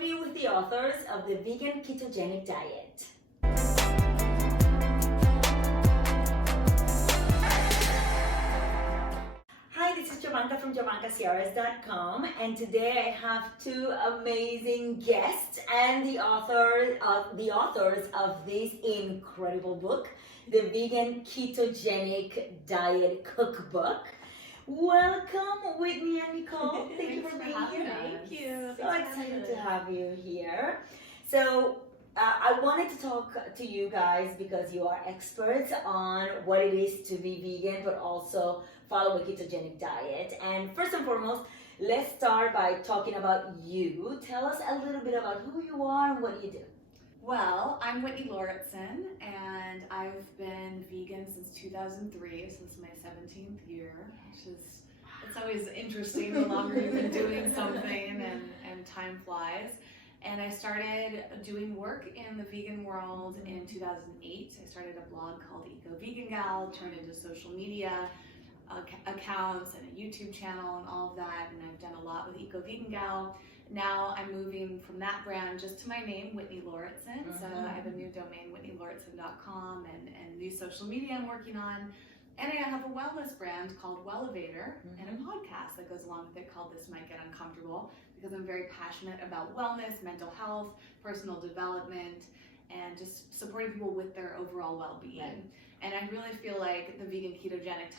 interview with the authors of the Vegan Ketogenic Diet. Hi, this is Jovanka from JovankaCiares.com, and today I have two amazing guests and the authors of this incredible book, the Vegan Ketogenic Diet Cookbook. Welcome, Whitney and Nicole. Thank you for being here. Thank you. So excited to have you here. So I wanted to talk to you guys because you are experts on what it is to be vegan, but also follow a ketogenic diet. And first and foremost, let's start by talking about you. Tell us a little bit about who you are and what you do. Well, I'm Whitney Lauritsen, and I've been vegan since 2003, since my 17th year, which is, it's always interesting the longer you've been doing something and time flies. And I started doing work in the vegan world in 2008. I started a blog called Eco Vegan Gal, turned into social media accounts and a YouTube channel and all of that, and I've done a lot with Eco Vegan Gal. Now I'm moving from that brand just to my name, Whitney Lauritsen. So I have a new domain, whitneylauritsen.com, and new social media I'm working on. And I have a wellness brand called Wellevator and a podcast that goes along with it called This Might Get Uncomfortable, because I'm very passionate about wellness, mental health, personal development, and just supporting people with their overall well-being. Right. And I really feel like the vegan ketogenic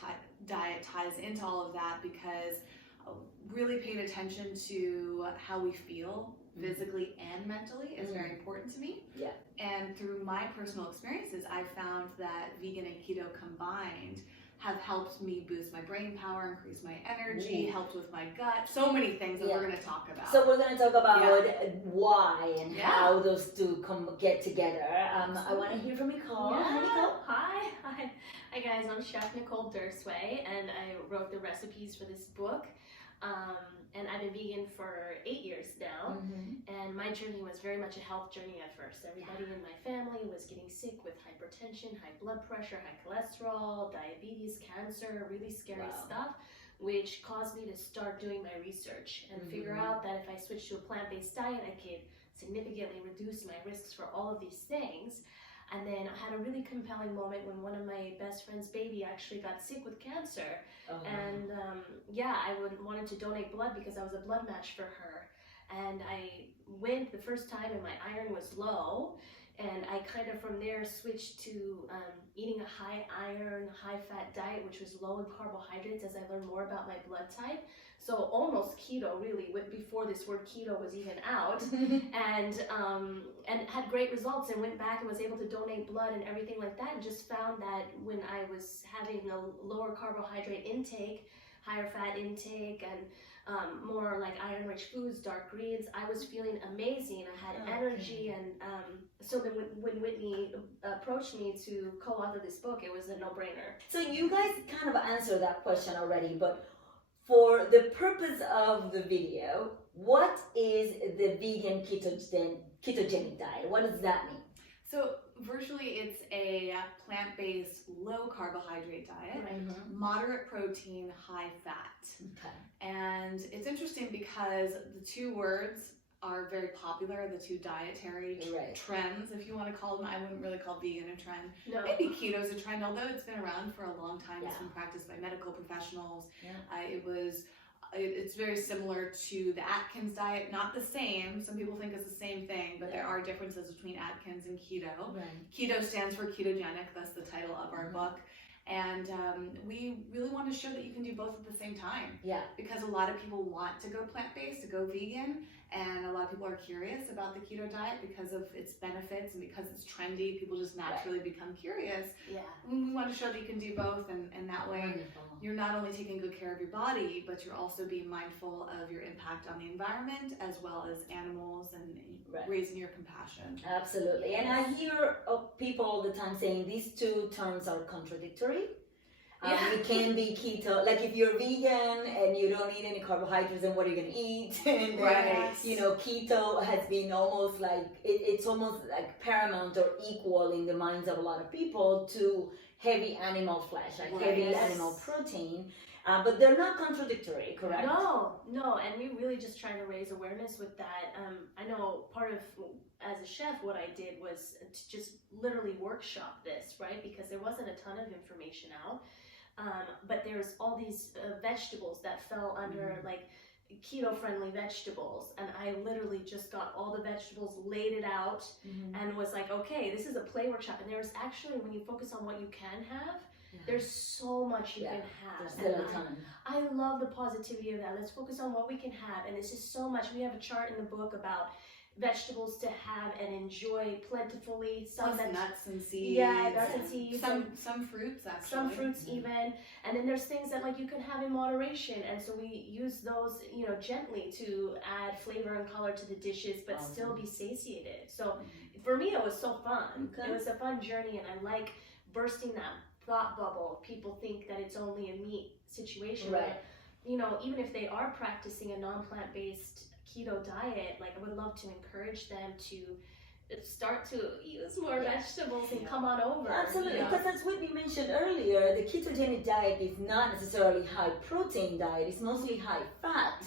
diet ties into all of that, because really paying attention to how we feel physically and mentally is very important to me. Yeah. And through my personal experiences, I've found that vegan and keto combined have helped me boost my brain power, increase my energy, helped with my gut, so many things that we're going to talk about. So we're going to talk about why and how those two get together. I want to hear from Nicole. Yeah. Hi, Nicole. Hi guys, I'm Chef Nicole Dursway, and I wrote the recipes for this book. And I've been vegan for 8 years now, and my journey was very much a health journey at first. Everybody in my family was getting sick with hypertension, high blood pressure, high cholesterol, diabetes, cancer, really scary stuff, which caused me to start doing my research and figure out that if I switched to a plant-based diet, I could significantly reduce my risks for all of these things. And then I had a really compelling moment when one of my best friend's baby actually got sick with cancer. And I wanted to donate blood because I was a blood match for her. And I went the first time and my iron was low. And I kind of from there switched to eating a high iron, high fat diet, which was low in carbohydrates as I learned more about my blood type. So almost keto, really, before this word keto was even out, and had great results, and went back and was able to donate blood and everything like that, and just found that when I was having a lower carbohydrate intake, higher fat intake, and more like iron-rich foods, dark greens, I was feeling amazing. I had energy, and so then when Whitney approached me to co-author this book, it was a no-brainer. So you guys kind of answered that question already, but for the purpose of the video, what is the vegan ketogenic diet? What does that mean? So virtually it's a plant-based, low-carbohydrate diet, moderate protein, high fat. Okay. And it's interesting because the two words are very popular, the two dietary trends, if you want to call them. I wouldn't really call vegan a trend. No. Maybe keto is a trend, although it's been around for a long time. It's been practiced by medical professionals. It's very similar to the Atkins diet, not the same. Some people think it's the same thing, but there are differences between Atkins and keto. Keto stands for ketogenic, that's the title of our book. And we really want to show that you can do both at the same time. Yeah. Because a lot of people want to go plant-based, to go vegan, and a lot of people are curious about the keto diet because of its benefits and because it's trendy. People just naturally become curious. Yeah. And we want to show that you can do both, and that way you're not only taking good care of your body, but you're also being mindful of your impact on the environment as well as animals, and raising your compassion. Absolutely. And I hear of people all the time saying these two terms are contradictory. You can be keto, like if you're vegan and you don't eat any carbohydrates, then what are you going to eat? And you know, keto has been almost like, it's almost like paramount or equal in the minds of a lot of people to heavy animal flesh, like heavy animal protein. but they're not contradictory, correct? No, and we really just trying to raise awareness with that. I know part of, as a chef, what I did was to just literally workshop this, right? Because there wasn't a ton of information out. But there's all these vegetables that fell under like keto-friendly vegetables, and I literally just got all the vegetables, laid it out, and was like, okay, this is a play workshop. And there's actually, when you focus on what you can have, there's so much you can have. There's still a ton. I love the positivity of that. Let's focus on what we can have, and it's just so much. We have a chart in the book about vegetables to have and enjoy plentifully. Some nuts and seeds. Yeah, nuts and seeds. Some fruits, actually. Some fruits even. And then there's things that like you can have in moderation. And so we use those, you know, gently to add flavor and color to the dishes, but still be satiated. So for me, it was so fun. It was a fun journey, and I like bursting that thought bubble. People think that it's only a meat situation. Right. But, you know, even if they are practicing a non-plant-based keto diet, like I would love to encourage them to start to use more vegetables and come on over. Absolutely, you know? because as we mentioned earlier, the ketogenic diet is not necessarily high protein diet, it's mostly high fat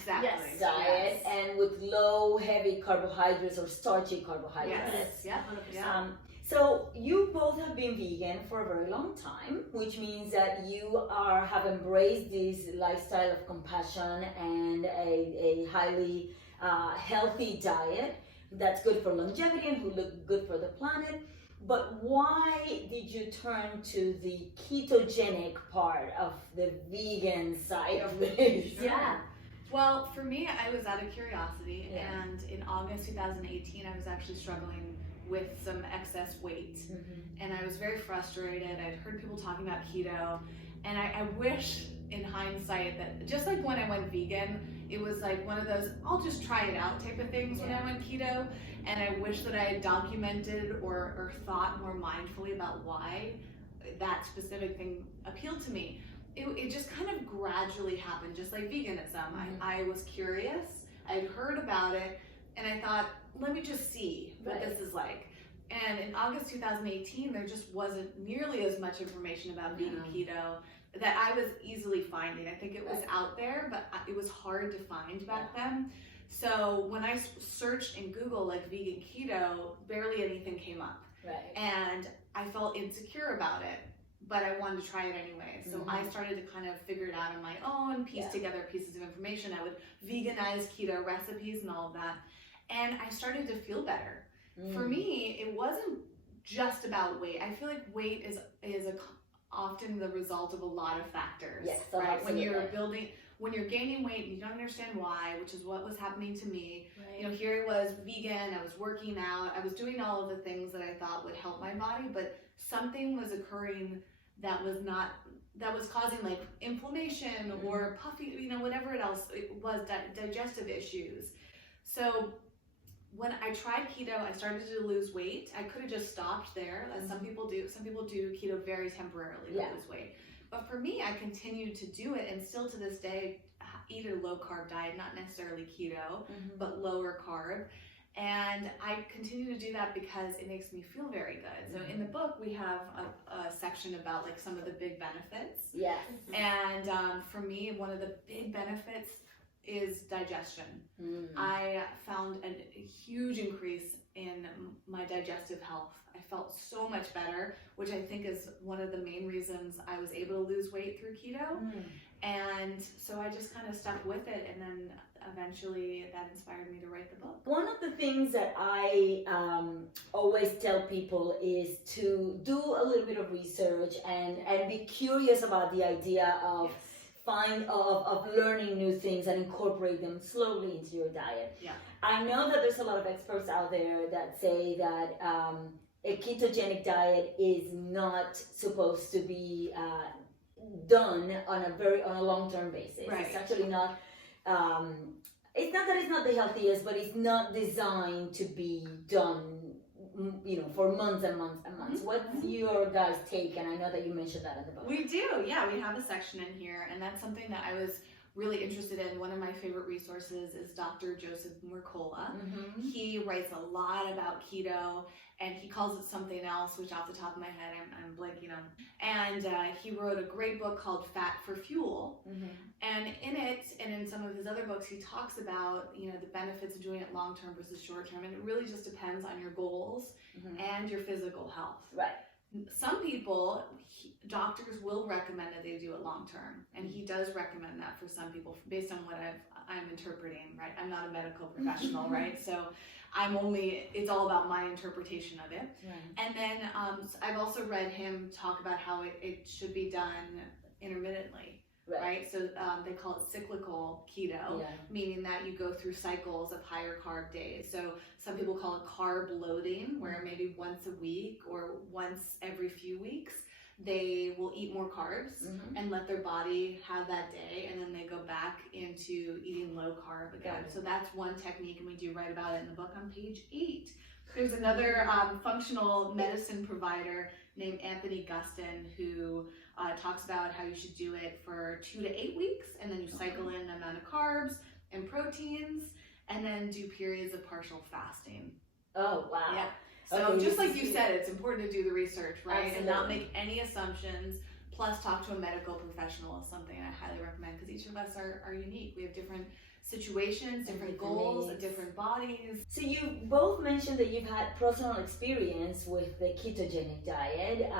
diet, and with low heavy carbohydrates or starchy carbohydrates. Yes, 100%. So you both have been vegan for a very long time, which means that you have embraced this lifestyle of compassion and a highly healthy diet that's good for longevity and who look good for the planet. But why did you turn to the ketogenic part of the vegan side of this? Well, for me, I was out of curiosity, and in August 2018, I was actually struggling with some excess weight, and I was very frustrated. I'd heard people talking about keto, and I wish in hindsight that just like when I went vegan, it was like one of those I'll just try it out type of things when I went keto, and I wish that I had documented or thought more mindfully about why that specific thing appealed to me. It just kind of gradually happened, just like veganism. I was curious, I'd heard about it, and I thought, let me just see what this is like. And in August 2018, there just wasn't nearly as much information about vegan keto that I was easily finding. I think it was out there, but it was hard to find back then. So when I searched in Google like vegan keto, barely anything came up. And I felt insecure about it, but I wanted to try it anyway. So I started to kind of figure it out on my own, piece together pieces of information. I would veganize keto recipes and all of that. And I started to feel better. For me, it wasn't just about weight. I feel like weight is often the result of a lot of factors. Right? When you're gaining weight and you don't understand why, which is what was happening to me. You know, here I was vegan, I was working out, I was doing all of the things that I thought would help my body, but something was occurring that was causing like inflammation or puffy, you know, whatever else it was, digestive issues. So when I tried keto, I started to lose weight. I could have just stopped there, as some people do. Some people do keto very temporarily to lose weight. But for me, I continued to do it, and still to this day, eat a low-carb diet, not necessarily keto, but lower carb. And I continue to do that because it makes me feel very good. So in the book, we have a section about like some of the big benefits. And for me, one of the big benefits is digestion. I found a huge increase in my digestive health. I felt so much better, which I think is one of the main reasons I was able to lose weight through keto. And so I just kind of stuck with it, and then eventually that inspired me to write the book. One of the things that I always tell people is to do a little bit of research and be curious about the idea of of learning new things and incorporate them slowly into your diet. I know that there's a lot of experts out there that say that a ketogenic diet is not supposed to be done on a long-term basis. It's actually not. It's not that it's not the healthiest, but it's not designed to be done, you know, for months and months and months. What's your guys' take? And I know that you mentioned that in the book. We do, we have a section in here, and that's something that I was really interested in, one of my favorite resources is Dr. Joseph Mercola. He writes a lot about keto, and he calls it something else, which off the top of my head I'm blanking on. And he wrote a great book called Fat for Fuel. And in it, and in some of his other books, he talks about, you know, the benefits of doing it long term versus short term, and it really just depends on your goals and your physical health. Right. Some people, doctors will recommend that they do it long term, and he does recommend that for some people based on what I'm interpreting, right? I'm not a medical professional, right? So it's all about my interpretation of it. Right. And then I've also read him talk about how it should be done intermittently. Right. So they call it cyclical keto, meaning that you go through cycles of higher carb days. So some people call it carb loading, where maybe once a week or once every few weeks, they will eat more carbs and let their body have that day, and then they go back into eating low carb again. So that's one technique, and we do write about it in the book on page 8. There's another functional medicine provider named Anthony Gustin who talks about how you should do it for 2 to 8 weeks, and then you cycle in the amount of carbs and proteins, and then do periods of partial fasting. Oh, wow. Yeah. So just like you said, it's important to do the research, right? Absolutely. And not make any assumptions, plus talk to a medical professional is something I highly recommend, because each of us are unique. We have different situations, different goals, different bodies. So you both mentioned that you've had personal experience with the ketogenic diet.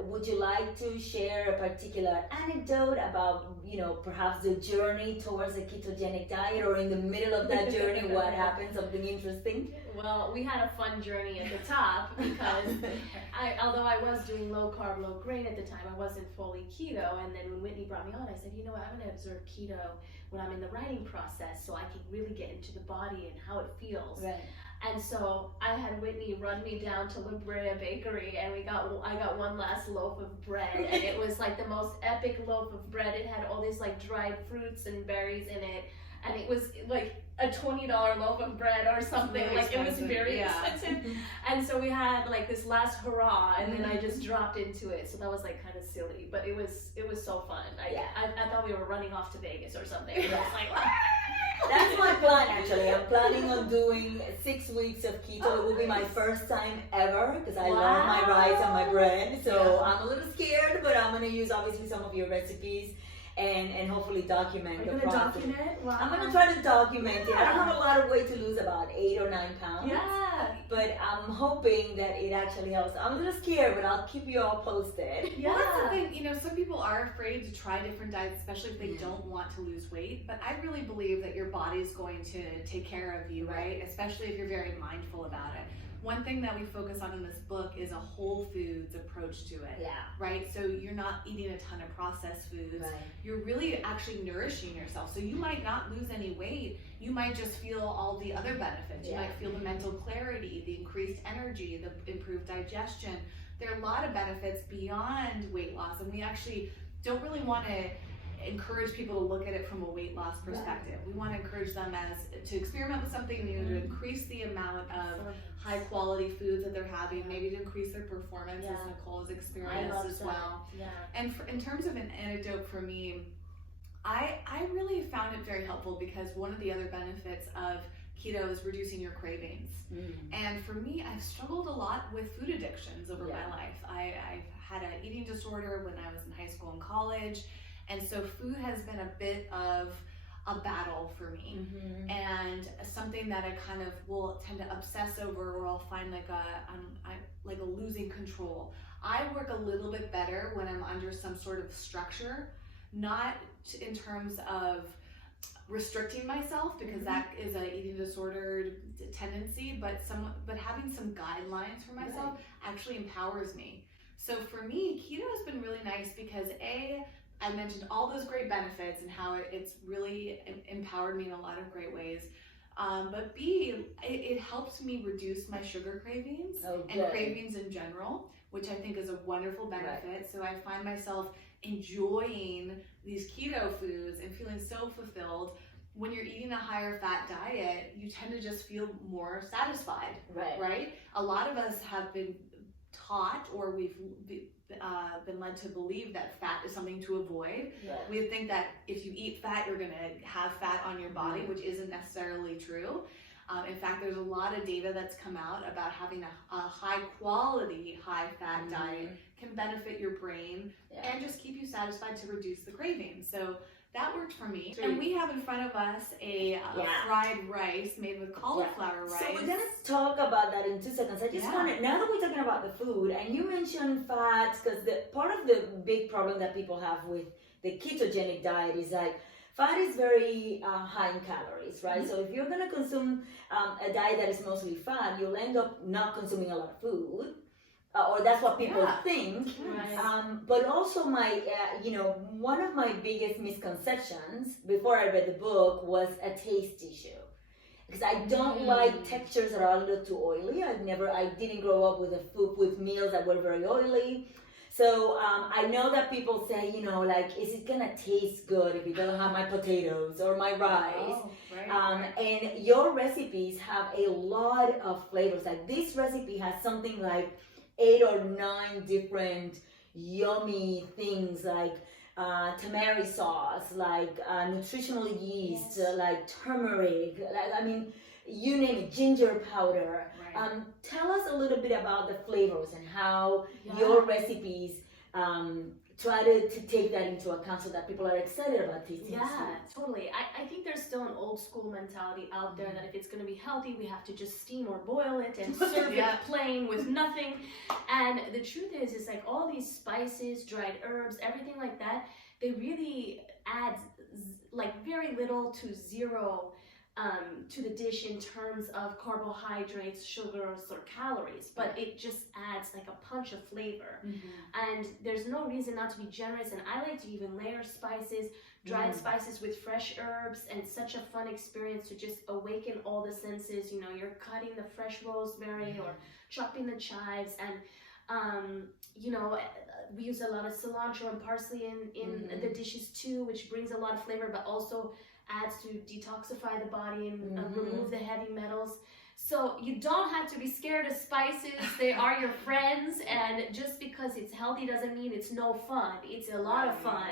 Would you like to share a particular anecdote about, you know, perhaps the journey towards a ketogenic diet, or in the middle of that journey, what happened, something interesting? Well, we had a fun journey at the top, because although I was doing low carb, low grain at the time, I wasn't fully keto. And then when Whitney brought me on, I said, you know what, I'm going to observe keto when I'm in the writing process, so I can really get into the body and how it feels. Right. And so I had Whitney run me down to La Brea Bakery, and I got one last loaf of bread, and it was like the most epic loaf of bread. It had all these like dried fruits and berries in it, and it was like a $20 loaf of bread or something. Really like expensive. It was very expensive. And so we had like this last hurrah, and then I just dropped into it. So that was like kind of silly, but it was so fun. I thought we were running off to Vegas or something. I was like, that's my plan, actually. I'm planning on doing 6 weeks of keto. It will be my first time ever, because I love my rice and my bread. So I'm a little scared, but I'm going to use obviously some of your recipes and hopefully document the process. Document? Wow. I'm going to try to document it. I don't have a lot of weight to lose, about 8 or 9 pounds. Yeah. But I'm hoping that it actually helps. I'm a little scared, but I'll keep you all posted. Yeah. Well, that's the thing, you know, some people are afraid to try different diets, especially if they don't want to lose weight. But I really believe that your body's going to take care of you, right? Especially if you're very mindful about it. One thing that we focus on in this book is a whole foods approach to it, right? So you're not eating a ton of processed foods. Right. You're really actually nourishing yourself. So you might not lose any weight. You might just feel all the other benefits. You might feel the mental clarity, the increased energy, the improved digestion. There are a lot of benefits beyond weight loss, and we actually don't really want to encourage people to look at it from a weight loss perspective. Right. We want to encourage them to experiment with something new, to increase the amount of high quality foods that they're having, maybe to increase their performance, as Nicole has experienced as well. Yeah. And in terms of an anecdote for me, I really found it very helpful, because one of the other benefits of keto is reducing your cravings. And for me, I've struggled a lot with food addictions over my life. I've had an eating disorder when I was in high school and college. And so food has been a bit of a battle for me, and something that I kind of will tend to obsess over, or I'll find like a losing control. I work a little bit better when I'm under some sort of structure, not in terms of restricting myself, because that is an eating disorder tendency, but having some guidelines for myself actually empowers me. So for me, keto has been really nice, because I mentioned all those great benefits and how it's really empowered me in a lot of great ways. But B, it helps me reduce my sugar cravings and cravings in general, which I think is a wonderful benefit. Right. So I find myself enjoying these keto foods and feeling so fulfilled. When you're eating a higher fat diet, you tend to just feel more satisfied, right? A lot of us have been taught, or we've been led to believe that fat is something to avoid. Right. We think that if you eat fat, you're going to have fat on your body, which isn't necessarily true. In fact, there's a lot of data that's come out about having a high quality, high fat diet can benefit your brain and just keep you satisfied to reduce the craving. So that worked for me. And we have in front of us a fried rice made with cauliflower rice. So we're going to talk about that in 2 seconds. I just wanted, now that we're talking about the food, and you mentioned fats, because part of the big problem that people have with the ketogenic diet is like, fat is very high in calories, right? So if you're going to consume a diet that is mostly fat, you'll end up not consuming a lot of food. Or that's what people think. But also one of my biggest misconceptions before I read the book was a taste issue. Because I don't like textures that are a little too oily. I didn't grow up with meals that were very oily. So I know that people say, is it gonna taste good if it doesn't have my potatoes or my rice? And your recipes have a lot of flavors. Like this recipe has something like 8 or 9 different yummy things, like tamari sauce, like nutritional yeast, like turmeric, you name it, ginger powder. Tell us a little bit about the flavors and how your recipes try to take that into account so that people are excited about these things. Totally. I think there's still an old school mentality out there that if it's going to be healthy, we have to just steam or boil it and serve it plain with nothing. And the truth is like all these spices, dried herbs, everything like that, they really add like very little to zero to the dish in terms of carbohydrates, sugars, or calories, but it just adds like a punch of flavor. And there's no reason not to be generous, and I like to even layer spices, dried spices with fresh herbs, and it's such a fun experience to just awaken all the senses. You're cutting the fresh rosemary or chopping the chives, and we use a lot of cilantro and parsley in the dishes too, which brings a lot of flavor, but also adds to detoxify the body and remove the heavy metals. So you don't have to be scared of spices. They are your friends, and just because it's healthy doesn't mean it's no fun. It's a lot of fun.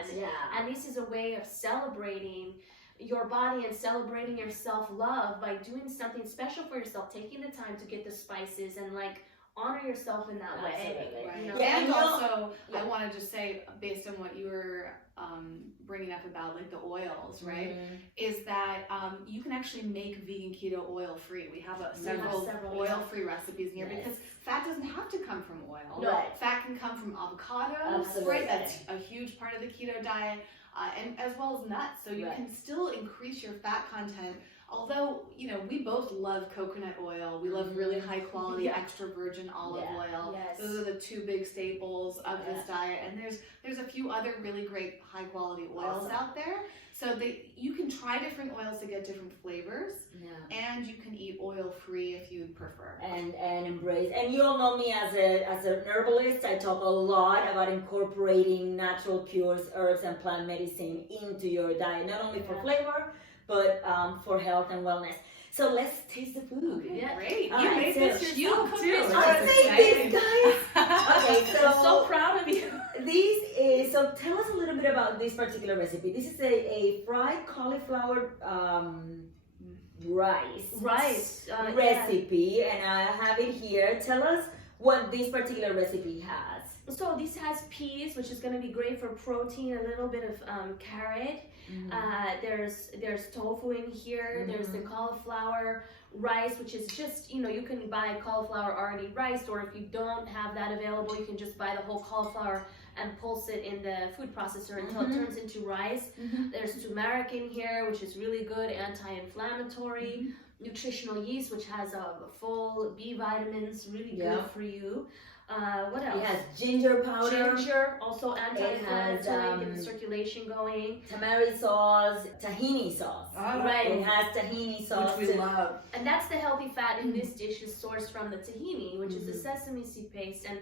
And this is a way of celebrating your body and celebrating your self-love by doing something special for yourself, taking the time to get the spices and honor yourself in that way. And also, I want to just say, based on what you were bringing up about the oils, right, is that you can actually make vegan keto oil free. We have several oil free recipes in here because fat doesn't have to come from oil. Fat can come from avocados, right? That's a huge part of the keto diet, and as well as nuts. So you can still increase your fat content. Although, we both love coconut oil. We love really high quality extra virgin olive oil. Those are the 2 big staples of this diet. And there's a few other really great high quality oils out there. So you can try different oils to get different flavors. And you can eat oil free if you prefer. And embrace. And you all know me as an herbalist. I talk a lot about incorporating natural cures, herbs, and plant medicine into your diet, not only for flavor, but for health and wellness. So let's taste the food. Great. You made this yourself too. I made this, guys. Okay, so I'm so proud of you. So tell us a little bit about this particular recipe. This is a fried cauliflower rice recipe, and I have it here. Tell us what this particular recipe has. So this has peas, which is going to be great for protein, a little bit of carrot. There's tofu in here. There's the cauliflower rice, which is just, you can buy cauliflower already riced, or if you don't have that available, you can just buy the whole cauliflower and pulse it in the food processor until it turns into rice. There's turmeric in here, which is really good, anti-inflammatory. Nutritional yeast, which has full B vitamins, really good for you. What else? It has ginger powder. Ginger, also anti-inflammatory, get the circulation going. Tamari sauce, tahini sauce. Right. It has tahini sauce, which we love. And that's the healthy fat in this dish is sourced from the tahini, which is the sesame seed paste, and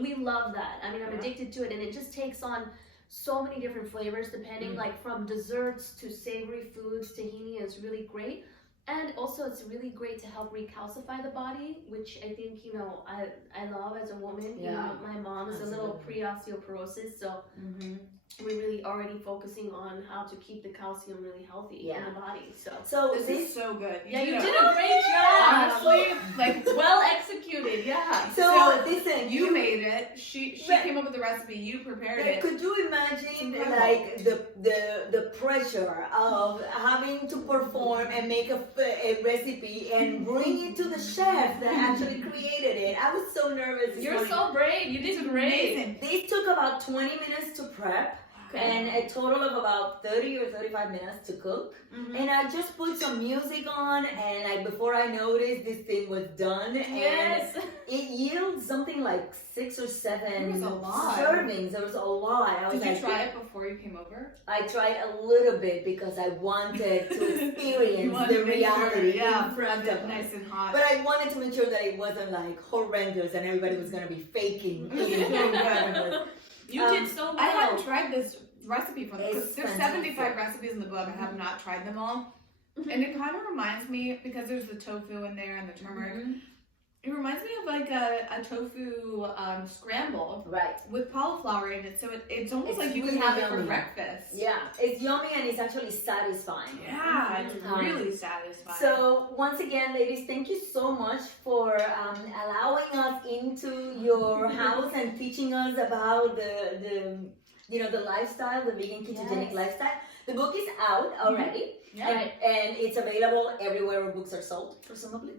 we love that. I'm addicted to it, and it just takes on so many different flavors, depending from desserts to savory foods. Tahini is really great. And also, it's really great to help recalcify the body, which I think, you know, I love as a woman. You know, my mom is a little pre-osteoporosis, so we're really already focusing on how to keep the calcium really healthy in the body. So this is so good. Yeah, you did a great job. Honestly, like well executed. Yeah. So listen, you made it. She came up with the recipe. You prepared it. Could you imagine like the pressure of having to perform and make a recipe and bring it to the chef that actually created it? I was so nervous. You're so brave. You did great. Amazing. This took about 20 minutes to prep. And a total of about 30 or 35 minutes to cook. And I just put some music on, and like before I noticed, this thing was done. Yes. And it yields something like 6 or 7 There was a lot. servings. There was a lot. Did you try it before you came over? I tried a little bit because I wanted to experience the reality in front of me. Nice and hot. But I wanted to make sure that it wasn't like horrendous and everybody was going to be faking it. You did so well. I haven't tried this recipe from them. It's There's 75 recipes in the book. I have not tried them all. And it kind of reminds me, because there's the tofu in there and the turmeric, it reminds me of like a tofu scramble with cauliflower in it. So it's almost like you really could have it yummy for breakfast. Yeah, it's yummy and it's actually satisfying. Yeah, it's really satisfying. So once again, ladies, thank you so much for allowing us into your house and teaching us about the lifestyle, the vegan ketogenic lifestyle. The book is out already. And it's available everywhere where books are sold, presumably.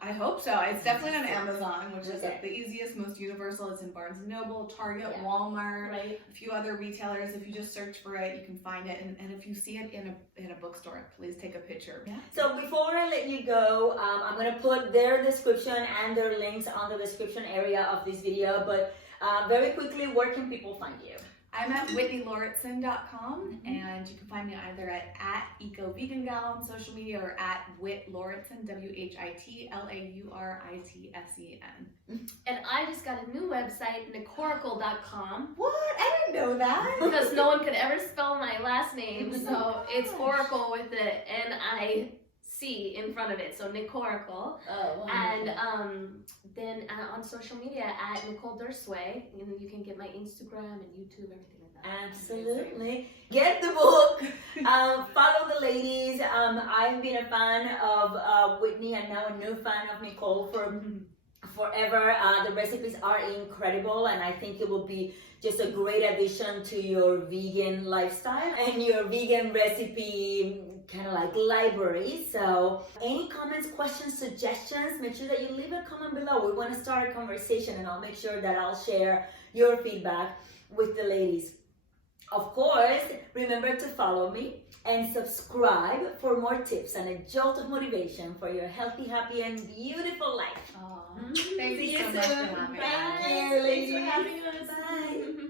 I hope so. It's definitely on Amazon, which is the easiest, most universal. It's in Barnes & Noble, Target, Walmart, a few other retailers. If you just search for it, you can find it. And if you see it in a bookstore, please take a picture. Yeah. So before I let you go, I'm going to put their description and their links on the description area of this video. But very quickly, where can people find you? I'm at whitneylauritsen.com, and you can find me either at EcoVeganGal on social media or at WhitLauritsen, WhitLauritsen. And I just got a new website, Nicoracle.com. What? I didn't know that. Because no one could ever spell my last name, so it's Oracle with the N-I-C in front of it, so Nicoracle. And then on social media at Nicole Dursway, and you can get my Instagram and YouTube, everything like that. Absolutely. Get the book. Follow the ladies. I've been a fan of Whitney and now a new fan of Nicole for forever. The recipes are incredible, and I think it will be just a great addition to your vegan lifestyle and your vegan recipe kind of like library. So any comments, questions, suggestions, make sure that you leave a comment below. We want to start a conversation, and I'll make sure that I'll share your feedback with the ladies. Of course, remember to follow me and subscribe for more tips and a jolt of motivation for your healthy, happy, and beautiful life. Thank you so much for having me. Thank you, ladies. Thanks for having us. Bye.